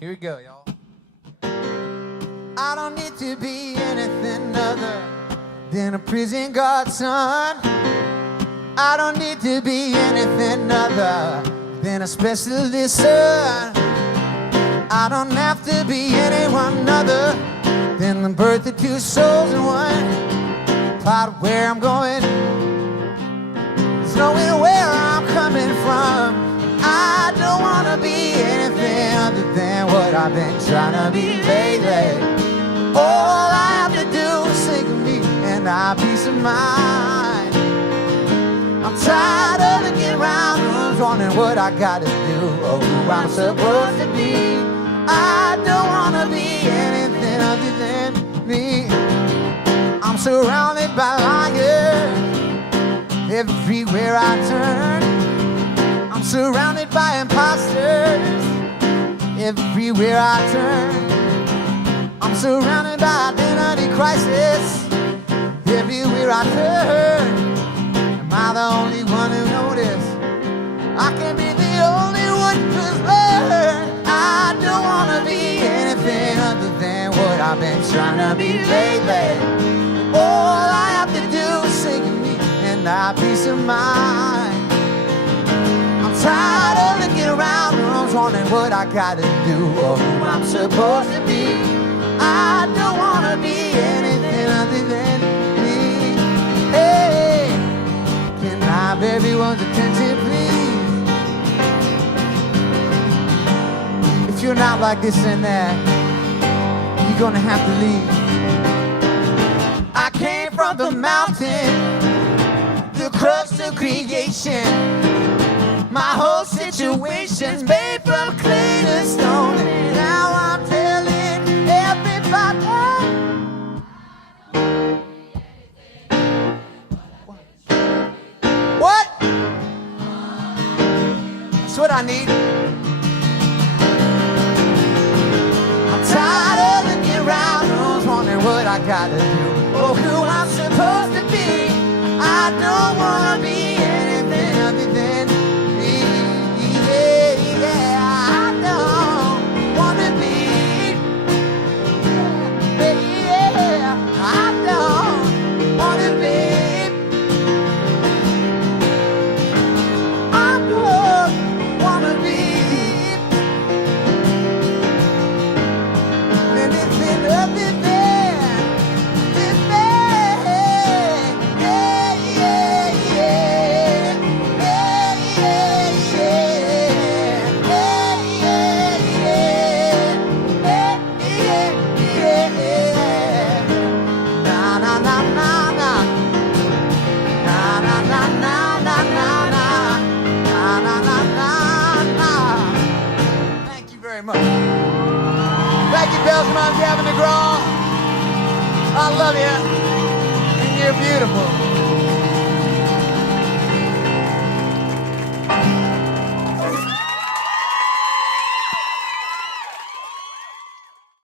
Here we go, y'all. I don't need to be anything other than a prison guard, son. I don't need to be anything other than a specialist, son. I don't have to be anyone other than the birth of two souls in one. Part of where I'm going is knowing where I'm coming from. I don't want to be anything other than what I've been trying to be lately. All I have to do is think of me and our peace of mind. I'm tired of looking around rooms wondering what I gotta do or who I'm supposed to be. I don't want to be anything other than me. I'm surrounded by liars everywhere I turn. I'm surrounded by imposters everywhere I turn. I'm surrounded by identity crisis everywhere I turn. Am I the only one who noticed? I can be the only one who's learned. I don't want to be anything other than what I've been trying to be lately. All I have to do is think of me and have peace of mind. Tired of looking around rooms wondering what I gotta do or who I'm supposed to be. I don't wanna be anything other than me. Hey, can I have everyone's attention, please? If you're not like this and that, you're gonna have to leave. I came from the mountain, the crust of creation. My whole situation's made from clay to stone, and now I'm telling everybody. What? That's what I need. I'm tired of looking around rooms wondering what I gotta do or who I'm supposed to be. I don't wanna be anything other than Thank you, Belgium, Gavin DeGraw. I love you, and you're beautiful.